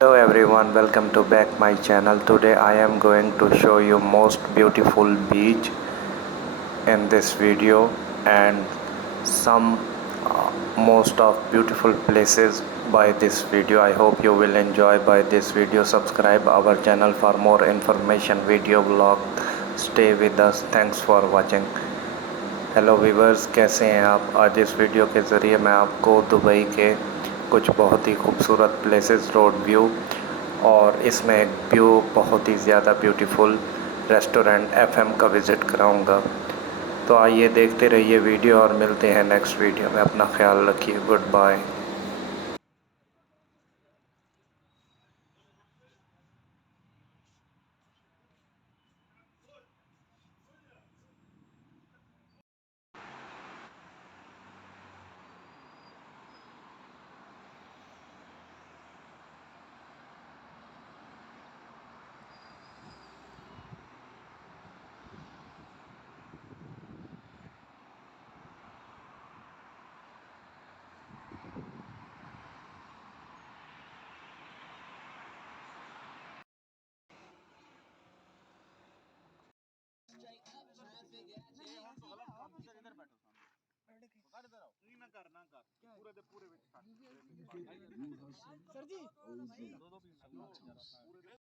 Hello everyone, welcome to back my channel. Today I am going to show you most beautiful beach in this video and some most of beautiful places by this video. I hope you will enjoy by this video. Subscribe our channel for more information, video vlog. Stay with us. Thanks for watching. Hello viewers, कैसे हैं आप। आज इस video के ज़रिए मैं आपको Dubai के कुछ बहुत ही खूबसूरत प्लेसेस, रोड व्यू और इसमें एक व्यू बहुत ही ज़्यादा ब्यूटीफुल रेस्टोरेंट एफएम का विज़िट कराऊंगा। तो आइए देखते रहिए वीडियो और मिलते हैं नेक्स्ट वीडियो में। अपना ख्याल रखिए। Good bye. सर जी